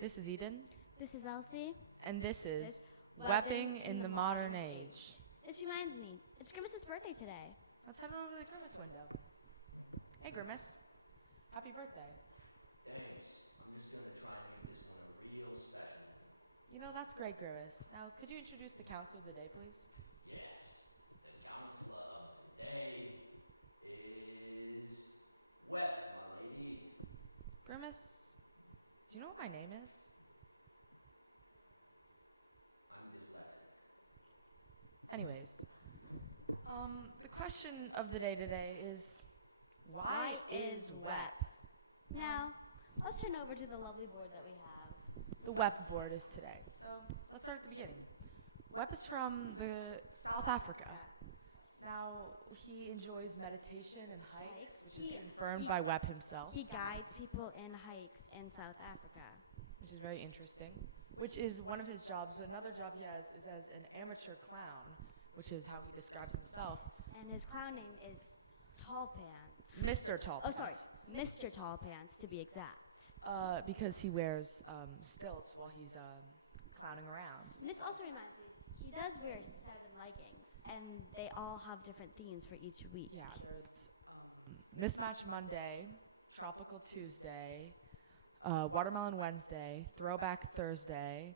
This is Eden, This is Elsie. and this is This Wepping in the Modern Age. This reminds me, it's Grimace's birthday today. Let's head on over to the Grimace window. Hey, Grimace. Happy birthday. You know, that's great, Grimace. Now, could you introduce the council of the day, please? Grimace, do you know what my name is? Anyways, the question of the day today is, why is WEPP? Now, let's turn over to the lovely board that we have. The WEPP board is today. So let's start at the beginning. WEPP is from South Africa. Now, he enjoys meditation and hikes, which is confirmed by WEPP himself, He guides people in hikes in South Africa. which is very interesting, which is one of his jobs. But another job he has is as an amateur clown, which is how he describes himself. And his clown name is Tall Pants. Mr. Tall Oh, Pants. sorry, Mr. Tall Pants to be exact. Because he wears stilts while he's clowning around. And this also reminds me, he does wear 7 leggings, and they all have different themes for each week. Yeah, there's Mismatch Monday, Tropical Tuesday, Watermelon Wednesday, Throwback Thursday,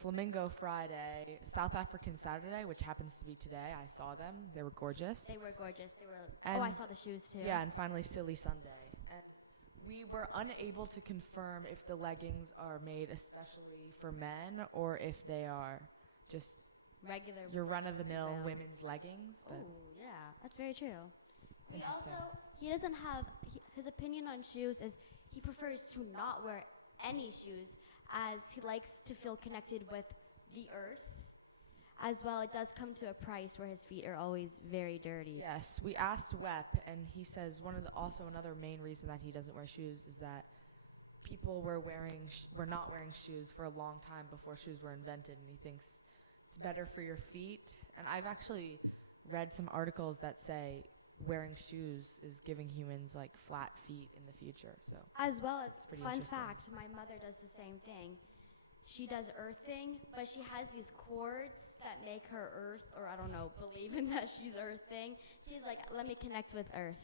Flamingo Friday, South African Saturday, which happens to be today. I saw them. They were gorgeous. They were gorgeous. They were. And I saw the shoes too. Yeah, and finally Silly Sunday. And we were unable to confirm if the leggings are made especially for men or if they are just Regular. your run-of-the-mill Well. women's leggings. But Oh, yeah, that's very true. Interesting. He doesn't have his opinion on shoes is he prefers to not wear any shoes as he likes to feel connected with the earth. As well, it does come to a price where his feet are always very dirty. yes, we asked WEP, and he says also another main reason that he doesn't wear shoes is that people were not wearing shoes for a long time before shoes were invented, and he thinks it's better for your feet. And I've actually read some articles that say wearing shoes is giving humans like flat feet in the future. So As well as, pretty fun interesting. fact, my mother does the same thing. She does earthing, but she has these cords that make her earth, or I don't know, believe in that she's earthing. She's like, let me connect with earth.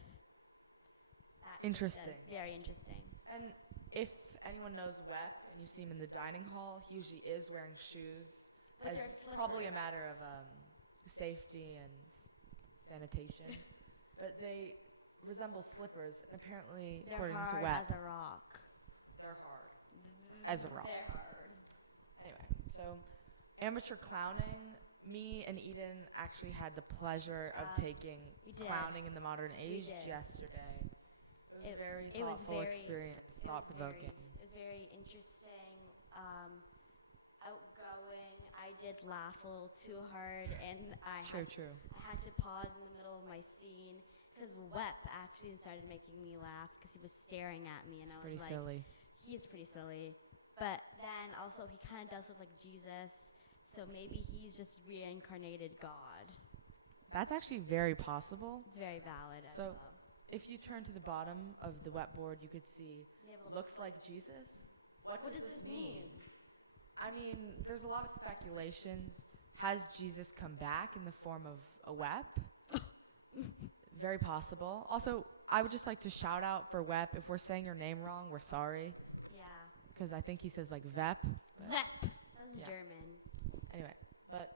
That she Interesting. does. Very interesting. And if anyone knows WEP and you see him in the dining hall, he usually is wearing shoes But as they're probably a slippers. matter of safety and sanitation. But they resemble slippers, and apparently, They're according hard to WEP, as a rock. they're hard as a rock. They're hard. Anyway, so amateur clowning, me and Eden actually had the pleasure of taking we did. clowning in the modern age did. yesterday. It was a very it was thoughtful very- experience, thought-provoking. It was very interesting, outgoing. I did laugh a little too hard, and I True. had to pause in the middle of my scene because WEP actually started making me laugh because he was staring at me, and It's I was pretty like, silly. he is pretty silly. But then also he kind of does look like Jesus, so maybe he's just reincarnated God. That's actually very possible. It's very valid. as So, well. if you turn to the bottom of the wet board, you could see We have a looks like Jesus. What What does this mean? I mean, there's a lot of speculations. Has Jesus come back in the form of a WEP? Very possible. Also, I would just like to shout out for WEP. If we're saying your name wrong, we're sorry. Yeah. Because I think he says like VEP. WEP. Sounds Yeah. German. Anyway, but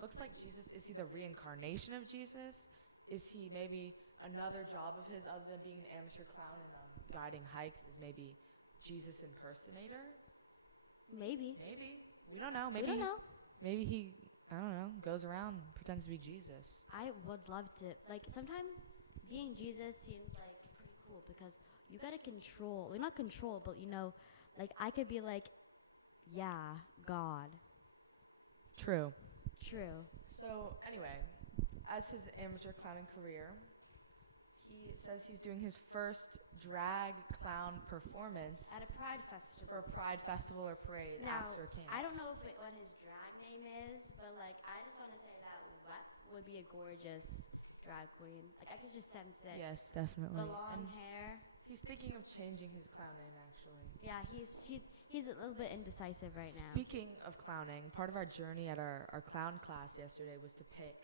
looks like Jesus, is he the reincarnation of Jesus? Is he maybe another job of his other than being an amateur clown and guiding hikes is maybe Jesus impersonator? Maybe. Maybe. We don't know. We Maybe don't know. maybe he, I don't know, goes around, pretends to be Jesus. I would love to. Like, sometimes being Jesus seems like pretty cool because you gotta control. Like, not control, but like I could be like, yeah, God. True. True. So anyway, as his amateur clowning career, he says he's doing his first drag clown performance At a pride festival. for a pride festival or parade Now, after camp. I don't know what his drag name is, but like I just want to say that WEP would be a gorgeous drag queen. Like I could just sense it. Yes, definitely. The long And hair. He's thinking of changing his clown name, actually. Yeah, he's a little bit indecisive right now. Speaking of clowning, part of our journey at our clown class yesterday was to pick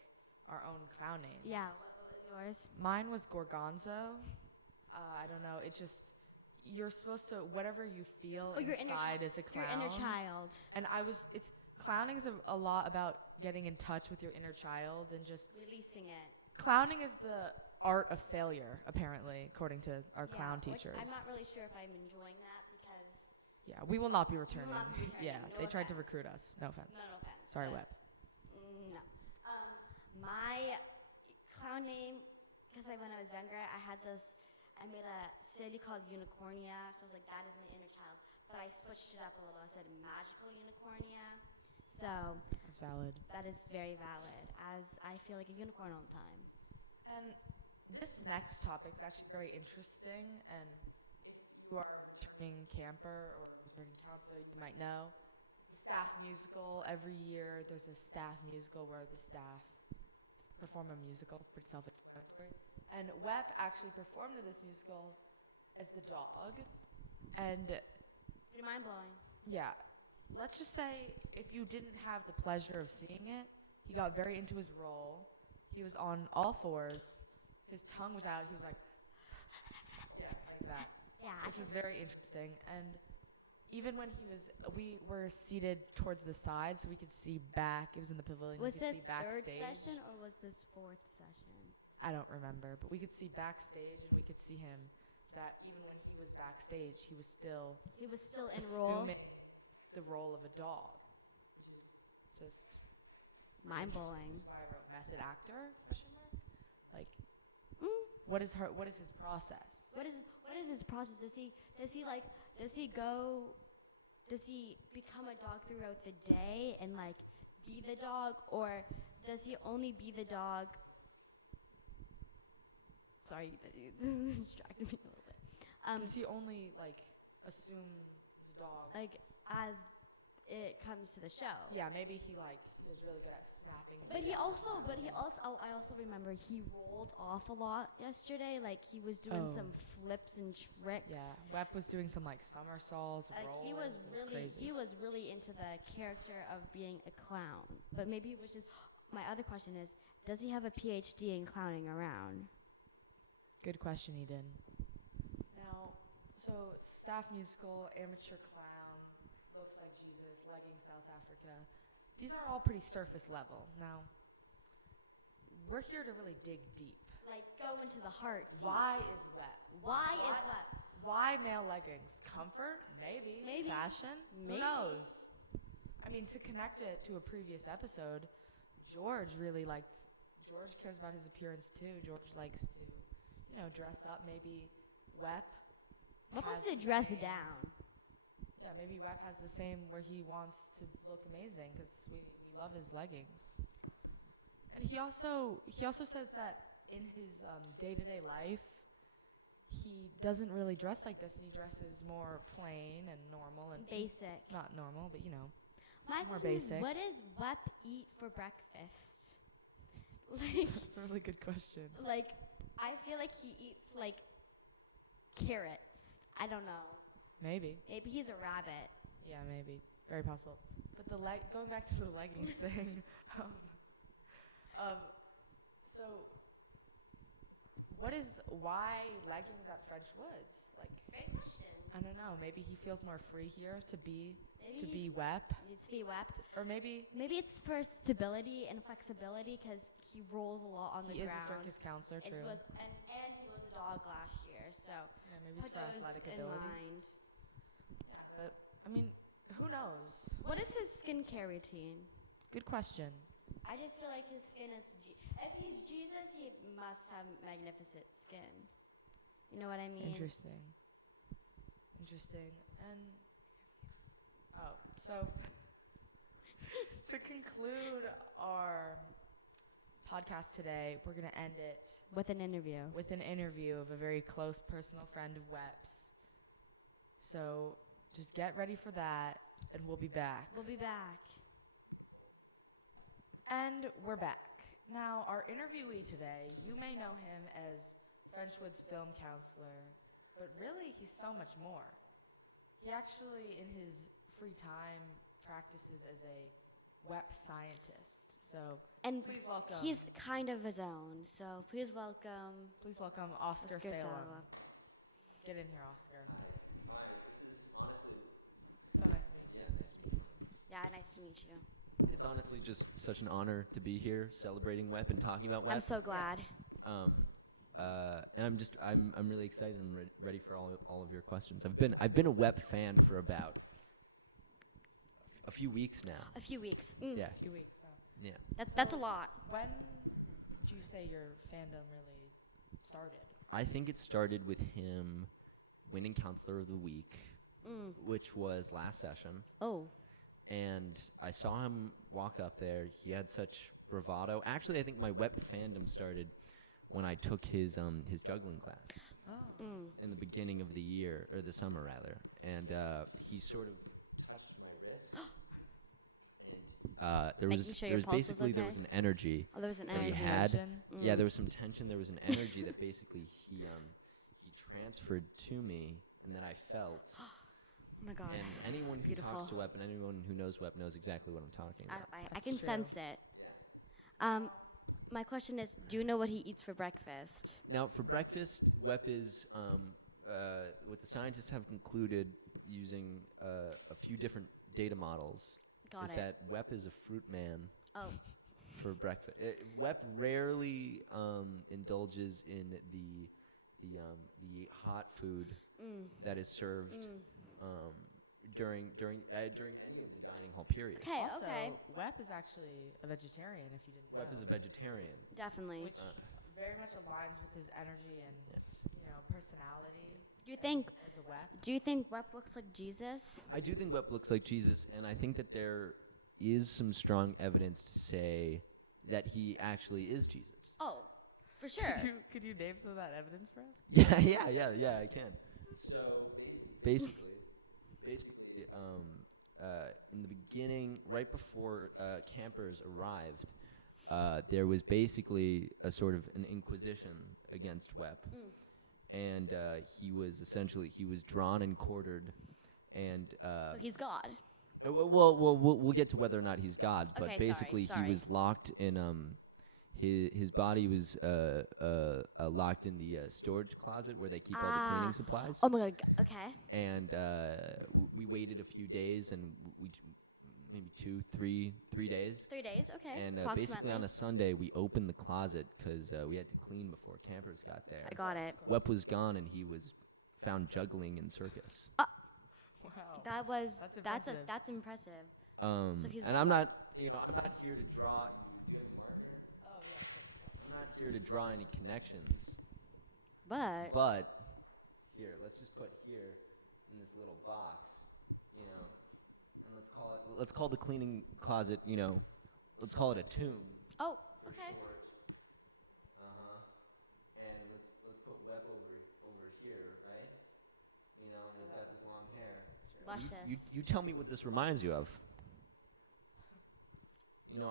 our own clown names. Yeah, what was yours? Mine was Gorgonzo. I don't know. It just, you're supposed to, whatever you feel inside is a clown. Your inner child. And clowning is a lot about getting in touch with your inner child and just Releasing it. Clowning is the art of failure, apparently, according to our clown teachers. Which I'm not really sure if I'm enjoying that because... Yeah, we will not be returning. We will not be returning. Yeah, No they tried to offense. recruit us. No offense. No offense. Sorry, WEPP. No. My clown name, because when I was younger, I made a city called Unicornia, so I was like, that is my inner child. But I switched it up a little. I said magical unicornia. So That's valid. that is very valid, as I feel like a unicorn all the time. And this next topic is actually very interesting, and if you are a returning camper or returning counselor, you might know the staff musical. Every year there's a staff musical where the staff perform a musical, pretty self-explanatory. And WEPP actually performed in this musical as the dog, and Pretty mind-blowing. yeah, let's just say if you didn't have the pleasure of seeing it, he got very into his role. He was on all fours. His tongue was out. He was like, yeah, like that, Yeah. which was very interesting. And even when we were seated towards the side so we could see back. It was in the pavilion. Was we could this see backstage. third session or was this fourth session? I don't remember, but we could see backstage and we could see him. That even when he was backstage, he was still in role. assuming the role of a dog. Just Mind-blowing. That's why I wrote method actor ? Like, what is his process? What is his process? Does he become a dog throughout the day and like be the dog, or does he only be the dog? Sorry, that distracted me a little bit. Does he only like assume the dog? Like as it comes to the show. Yeah, maybe he was really good at snapping. But I also remember he rolled off a lot yesterday. Like he was doing some flips and tricks. Yeah, WEPP was doing some like somersaults, Like rolls. he was Crazy. really into the character of being a clown. But maybe it was just. My other question is, does he have a PhD in clowning around? Good question, Eden. Now, so staff musical, amateur clown, looks like Jesus, legging South Africa. These are all pretty surface level. Now, we're here to really dig deep. Like go into the heart. Why is WEPP? Why is WEPP? Why male leggings? Comfort? Maybe. Maybe. Fashion? Maybe. Who knows? I mean, to connect it to a previous episode, George cares about his appearance too. George likes to, dress up. Maybe WEPP Wants to dress down. Yeah, maybe WEPP has the same where he wants to look amazing because we love his leggings. And he also says that in his day-to-day life, he doesn't really dress like this, and he dresses more plain and normal and Basic. Not normal, but My more question is, basic. what does WEPP eat for breakfast? Like, That's a really good question. like, I feel like he eats like carrots. I don't know. Maybe. Maybe he's a rabbit. Yeah, maybe. Very possible. But going back to the leggings thing, so why leggings at French Woods? Like, Great question. I don't know. Maybe he feels more free here to be Maybe WEPP, needs to be WEPP. or maybe Maybe it's for stability and flexibility because he rolls a lot on the he is ground. a circus counselor. And True. and he was a dog last year, so Yeah, maybe put it's for those athletic in ability. mind. Yeah, but I mean, who knows? What is his skincare routine? Good question. I just feel like his skin is. If he's Jesus, he must have magnificent skin. You know what I mean? Interesting. And so to conclude our podcast today, we're going to end it With an interview. with an interview of a very close personal friend of WEPP's. So just get ready for that, and we'll be back. We'll be back. And we're back. Now, our interviewee today, you may know him as Frenchwood's film counselor, but really he's so much more. He actually, in his free time, practices as a WEPP scientist. So And please welcome. he's kind of his own, so please welcome Oscar Salem. Salem. Get in here, Oscar. So nice to meet you. Yeah, nice to meet you. Yeah, nice to meet you. It's honestly just such an honor to be here celebrating WEPP and talking about WEPP. I'm so glad. And I'm really excited and ready for all of your questions. I've been a WEPP fan for about a few weeks now. A few weeks. Yeah. A few weeks. Wow. Yeah. That's a lot. When do you say your fandom really started? I think it started with him winning Counselor of the Week, which was last session. Oh. And I saw him walk up there. He had such bravado. Actually, I think my WEPP fandom started when I took his juggling class Oh. in the beginning of the year, or the summer rather. And he sort of touched my wrist. And there Making was sure there your was pulse was basically there okay? was an energy. Oh, there was an that he energy. had. Tension. Yeah, there was some tension. There was an energy that basically he transferred to me, and that I felt. Oh my God. And anyone who talks to Beautiful. WEPP and anyone who knows WEPP knows exactly what I'm talking about. I That's can true. sense it. My question is, do you know what he eats for breakfast? Now, for breakfast, WEPP is what the scientists have concluded using a few different data models. Got is it. that WEPP is a fruit man Oh. for breakfast. WEPP rarely indulges in the hot food that is served during any of the dining hall periods. Okay, Also, okay. WEPP is actually a vegetarian, if you didn't know. WEPP is a vegetarian. Definitely. Which very much aligns with his energy and personality Do you think WEPP looks like Jesus? I do think WEPP looks like Jesus, and I think that there is some strong evidence to say that he actually is Jesus. Oh, for sure. Could you name some of that evidence for us? Yeah, I can. So basically, in the beginning, right before campers arrived, there was basically a sort of an inquisition against WEPP, and he was drawn and quartered, and So he's God. we'll get to whether or not he's God, but Okay, basically sorry. he was locked in his body was locked in the storage closet where they keep all the cleaning supplies. Oh my God. Okay. And we waited a few days, and we maybe 3 days. 3 days. Okay. And approximately. basically on a Sunday, we opened the closet because we had to clean before campers got there. I got it. WEPP was gone, and he was found juggling in circus. Wow. That's impressive. Um, So he's- and I'm not here to draw. Do you have a marker? Oh, yeah. I'm not here to draw any connections. But But here, let's just put here in this little box, and let's call the cleaning closet, let's call it a tomb. oh, okay. And let's put WEPP over here, right? And he's got this long hair. Luscious. You tell me what this reminds you of.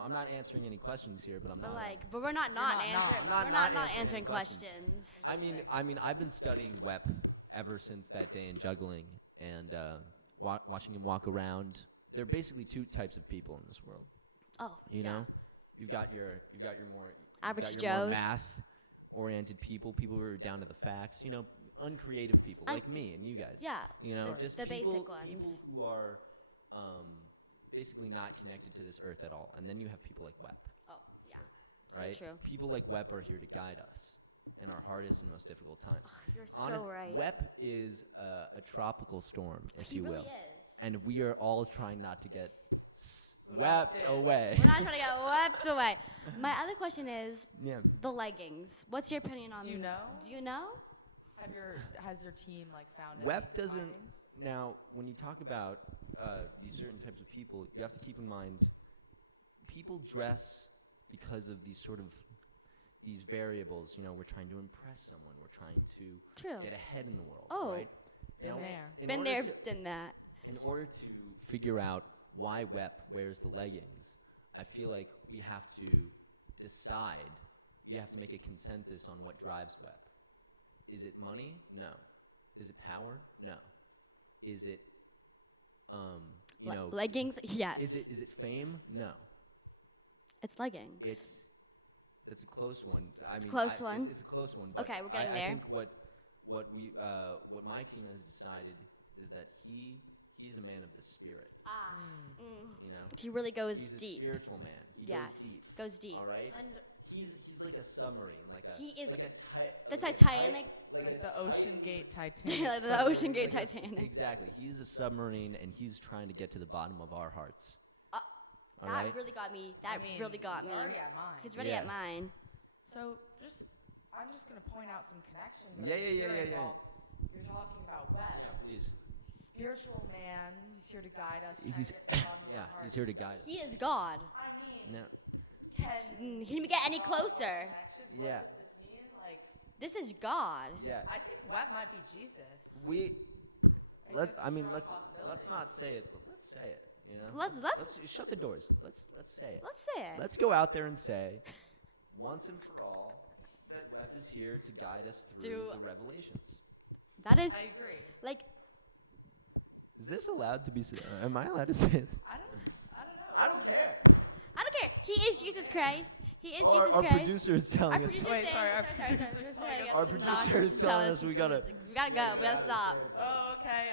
I'm not answering any questions here, but I'm But not. but we're not not answering. I'm not We're not not answering answering any questions. questions. I mean, I've been studying WEPP ever since that day in juggling, and watching him walk around. There are basically two types of people in this world. Oh, You yeah. know, you've got your more Average you've got your more Joes. math-oriented people who are down to the facts. Uncreative people like me and you guys. Yeah. Just the people basic ones. people who are basically not connected to this earth at all. And then you have people like WEPP. Oh, yeah. Right? So true. People like WEPP are here to guide us in our hardest and most difficult times. You're so right. WEPP is a tropical storm, if He you really will. is. And we are all trying not to get Swept swept in. away. We're not trying to get swept away. My other question is Yeah. the leggings. What's your opinion on? Do you know? Do you know? Has your team found WEPP any doesn't. findings? Now, when you talk about these certain types of people, you have to keep in mind people dress because of these variables. We're trying to impress someone. We're trying to True. get ahead in the world. Oh. Right? Been Now, there. in Been order there, to- done that. In order to figure out why WEPP wears the leggings, I feel like we have to decide. We have to make a consensus on what drives WEPP. Is it money? No. Is it power? No. Is it, leggings? Yes. Is it fame? No. It's leggings. That's a close one. It's a close one. It's a close one. But Okay, we're getting I there. think what my team has decided is that he's a man of the spirit. You know. He really goes He's deep. a spiritual man. He Yes. goes deep. Goes deep. All right. He's like a submarine, He is the Titanic. Like the Ocean Gate Titanic. Like the Ocean Gate Titanic. Exactly. He's a submarine, and he's trying to get to the bottom of our hearts. All That right? really got me. That really got me. He's already at mine. He's already Yeah. at mine. So I'm just gonna point out some connections. that Yeah, I'm yeah, yeah, hearing yeah, yeah. while You're talking about WEPP. Yeah, please. Spiritual man. He's here to guide us. trying to He's get to the bottom of yeah, our hearts. he's here to guide us. He is God. I mean, No. Can we get any closer? Yeah. What does this mean? Like, This is God. Yeah. I think WEPP might be Jesus. Let's not say it, but let's say it. You know. Let's shut the doors. Let's say it. let's say it. Let's go out there and say, once and for all, that WEPP is here to guide us through the revelations. That is I agree. like Is this allowed to be said? Am I allowed to say it? I don't know. I don't care. I don't care. He is Jesus Christ. He is Our Jesus our Christ. producer is telling us. Wait, sorry, our sorry, producer's sorry, telling us sorry, Our this is producer not- is telling us we gotta. We gotta go. We gotta stop. Oh, okay.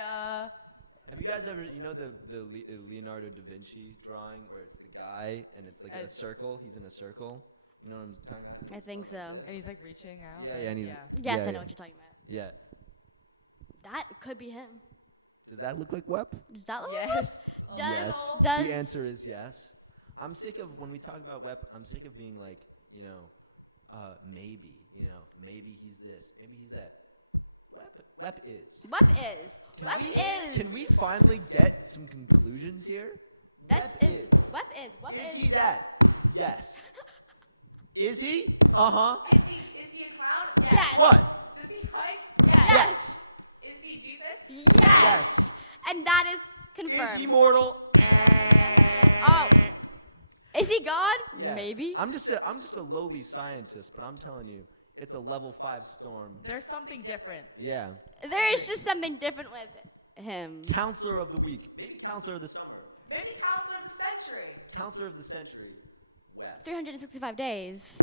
Have you guys ever, the Leonardo da Vinci drawing where it's the guy and it's like a circle? He's in a circle. You know what I'm talking about? I think so. And he's like reaching out. Yeah, and he's. Yes, yeah, I know yeah. what you're talking about. Yeah. That could be him. Does that look like WEPP? Does that look Yes. Yes. Does The answer is yes. I'm sick of when we talk about WEPP. I'm sick of being like, maybe, maybe he's this, maybe he's that. WEPP is. WEPP is. Can we finally get some conclusions here? WEPP is. WEPP Is is. he that? Yes. Is he? Uh-huh. Is he a clown? Yes. What? Does he hike? Yes. Is he Jesus? Yes. And that is confirmed. Is he mortal? Oh. Is he God? Yeah. Maybe. I'm just a lowly scientist, but I'm telling you, it's a level 5 storm. There's something different. Yeah. There is just something different with him. Counselor of the week. Maybe counselor of the summer. Maybe counselor of the century. Counselor of the century. WEPP. 365 days.